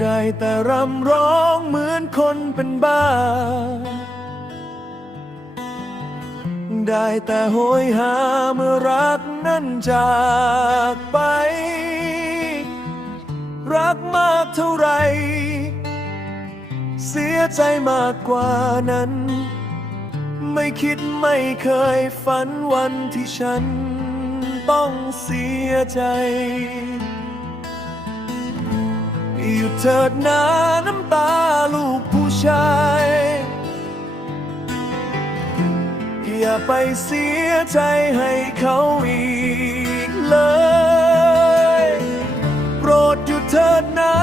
ได้แต่รำร้องเหมือนคนเป็นบ้า ได้แต่โหยหาเมื่อรักนั้นจากไป รักมากเท่าไร เสียใจมากกว่านั้น ไม่คิดไม่เคยฝันวันที่ฉันต้องเสียใจ หยุดเถิดนาน้ำตาลูกผู้ชาย อย่าไปเสียใจให้เขาอีกเลย โปรดหยุดเถิดนา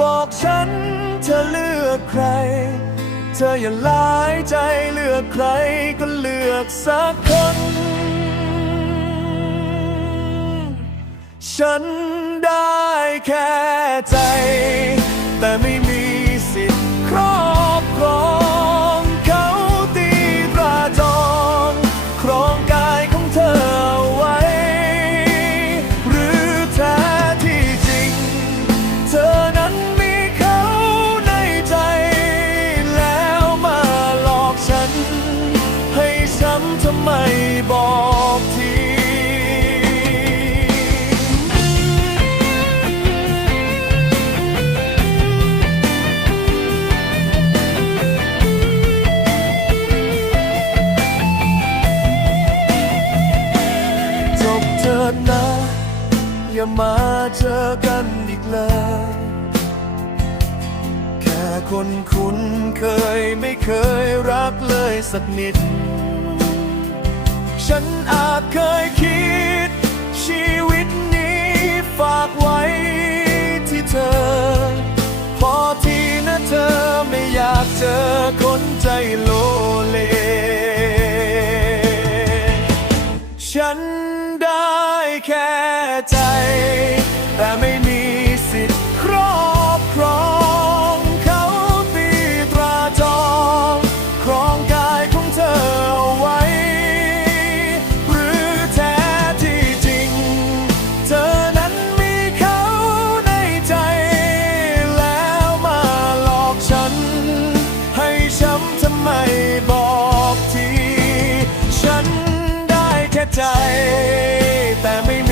บอกฉันเธอเลือกใคร เธออย่าลายใจเลือกใครก็เลือกสักคนฉัน แค่ใจ แต่ไม่มีสิทธิ์ครอบครอง เขาตีตราจองครองกายของเธอเอาไว้ หรือแท้ที่จริง เธอนั้นมีเขาในใจ แล้วมาหลอกฉัน ให้ช้ำทำไมบอกที อย่ามาเจอกันอีกเลย แค่คนคุ้นเคยไม่เคยรักเลยสักนิด ฉันอาจเคยคิด ชีวิตนี้ฝากไว้ที่เธอ พอทีนะเธอไม่อยากเจอคนใจโลเล ได้แค่ใจ แต่ไม่มีสิทธิ์ครอบครอง ใจ แต่ไม่